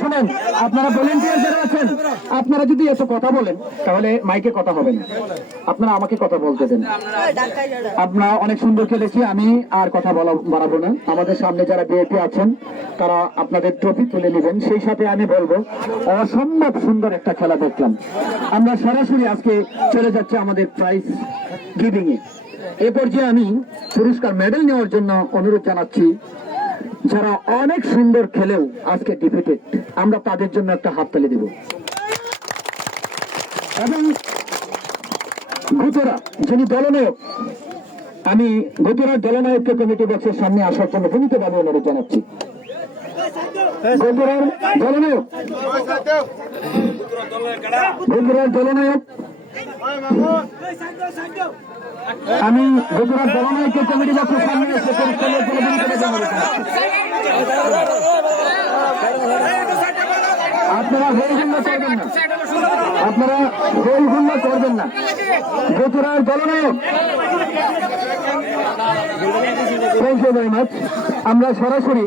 শুনেন, আপনারা ভলেন্টিয়ার যারা আছেন, আপনারা যদি এত কথা বলেন তাহলে মাইকে কথা হবে না। আপনারা আমাকে কথা বলতে দেন। আপনারা অনেক সুন্দর খেলেছি, আমি আর কথা বাড়াবো না। আমাদের সামনে যারা বিএপি আছেন তারা আপনাদের ট্রফি তুলে নেবেন। সেই সাথে আমি বলবো, অসম্ভব সুন্দর একটা খেলা দেখলাম। আমরা সরাসরি আজকে চলে যাচ্ছি আমাদের প্রাইজ গিভিং এ। এ পর্যায়ে আমি পুরস্কার মেডেল নেওয়ার জন্য অনুরোধ জানাচ্ছি যারা অনেক সুন্দর খেলেও আজকে ডিফিটেড, আমরা তাদের জন্য একটা হাততালি দেব। এবং ঘুতরা যিনি দলনায়ক, আমি ঘুতরার দলনায়ককে কমিটি বক্সের সামনে আসার জন্য বিনীতভাবে অনুরোধ জানাচ্ছি। ঘুতরার দলনায়ক, ঘুতরার দলনায়ক, আমি ঘুতরার দলনায়ককে কমিটি বক্সের সামনে এসে পরিষ্কারের জন্য বিনীতভাবে অনুরোধ জানাচ্ছি। আপনারা হইহুল্লা করবেন না, আপনারা হইহুল্লা করবেন না। ঘুতরার দলনায়ক, থ্যাংক ইউ ভেরি মাচ। আমরা সরাসরি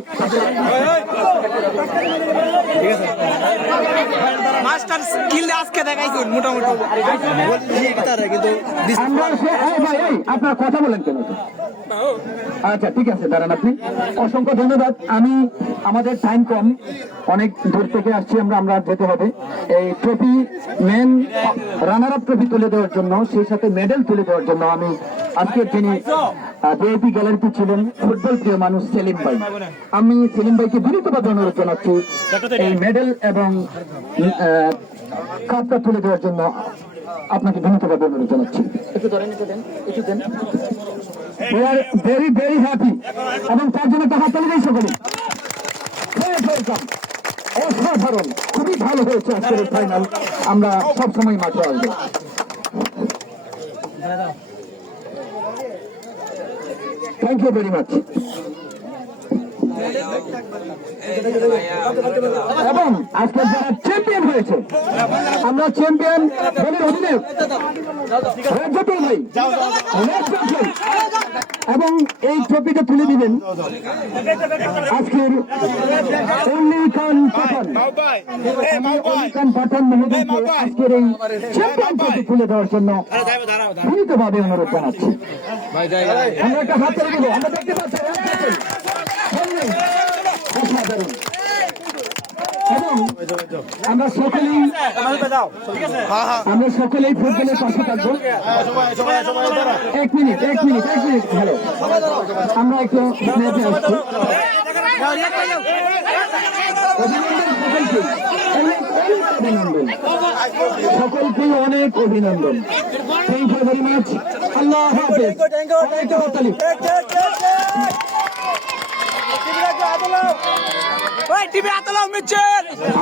মাস্টার স্কিল আজকে দেখাইছেন মোটামুটি। আপনার কথা বলেন কেন? আচ্ছা ঠিক আছে, দাঁড়ান আপনি। অসংখ্য ধন্যবাদ। আমি আমাদের টাইম কম, অনেক দূর থেকে আসছি আমরা যেতে হবে। এই trophy, men runner up trophy তুলে দেওয়ার জন্য, সেই সাথে মেডেল তুলে দেওয়ার জন্য আমি আজকে যিনি বিআইপি গ্যালারিতে ছিলেন ফুটবল প্রিয় মানুষ সেলিম ভাই, আমি সেলিম ভাইকে বিনীতভাবে অনুরোধ জানাচ্ছি এই মেডেল এবং কাপটা তুলে দেওয়ার জন্য আপনাকে বিনীতভাবে অনুরোধ জানাচ্ছি। একটু ধরেন, একটু দেন, একটু দেন। We are very very happy এবং তার জন্য একটা হাততালি দিই সকলে। অসাধারণ, খুবই ভালো হয়েছে আজকের ফাইনাল। আমরা সবসময় মাঠে আসবো। Thank you very much. এবং আজকে যারা চ্যাম্পিয়ন হয়েছে, আমরা চ্যাম্পিয়ন দলের অধিনায়ক রাজ্যপাল ভাই, এবং এই ট্রফিটা তুলে দিবেন আজকের অলি খান পাঠান, অলি খান পাঠান মহোদয়কে আজকের এই চ্যাম্পিয়ন ট্রফি তুলে দেওয়ার জন্য বিনীতভাবে অনুরোধ জানাচ্ছি। আমরা একটা হাত করে দেবো, আমরা দেখতে পাচ্ছি অসাধারণ। এবং আমরা সকলেই ফুটবলের পাশে থাকবো। এক মিনিট হ্যালো, আমরা একটু ম্যাচে আসছি। অভিনন্দন সকলকে, অনেক অভিনন্দন। Thank you very much. আল্লাহ হাফেজ।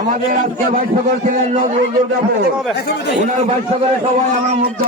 আমাদের আজকে ভাষ্যকর ছিলেন নজরুল দুর্গাপুর, ওনার ভাষ্যকরে সবাই আমরা মুগ্ধ।